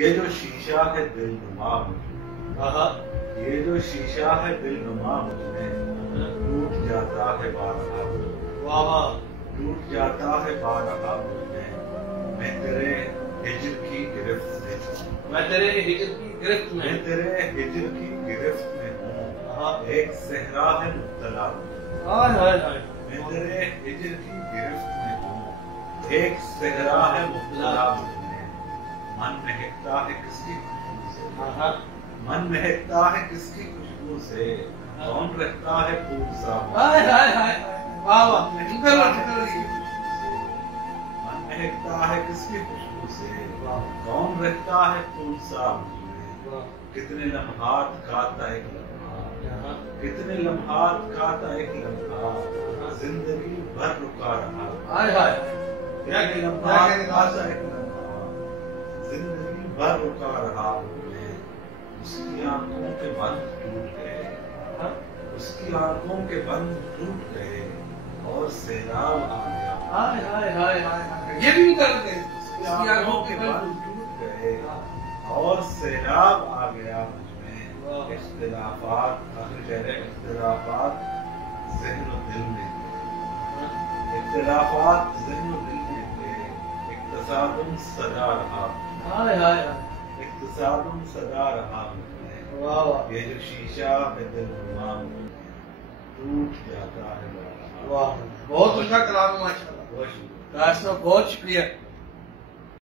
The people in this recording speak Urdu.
یہ جو شیشہ ہے دل نما یہ جو شیشہ ہے دل نما مجھ میں ٹوٹ جاتا ہے بارہا ٹوٹ جاتا ہے بارہا مجھ میں تیرے ہجر کی گرفت میں تیرے ہجر کی گرفت میں ہوں ایک صحرا ہے مبتلا میں تیرے ہجر کی گرفت میں ہوں ایک صحرا ہے مبتلا من مہکتا ہے کس کی خوشبو سے من مہکتا ہے کس کی خوشبو سے کون رہتا ہے پھول سا من مہکتا ہے کس کی خوشبو سے کون رہتا ہے پھول سا کتنے لمحات کھاتا ایک لمحہ کتنے لمحات کھاتا ایک لمحہ زندگی بھر رکا رہا کتنے لمحات کھاتا ایک لمحہ زندگی بھر رکا رہا میں اس کی آنکھوں کے بند ٹوٹ گئے اس کی آنکھوں کے بند ٹوٹ گئے اور سیلاب آ گیا یہ بھی کرتے ہیں اس کی آنکھوں کے بند ٹوٹ گئے اور سیلاب آ گیا مجھ میں اختلافات اختلافات ذہن و دل میں اختلافات ذہن و دل میں تھے اقتصادم صدا رہا اقتصادم صدا رہا یہ جو شیشہ ہے دل نما ٹوٹ جاتا ہے بہت اچھا کلام ہے ماشاءاللہ، بہت شکریہ۔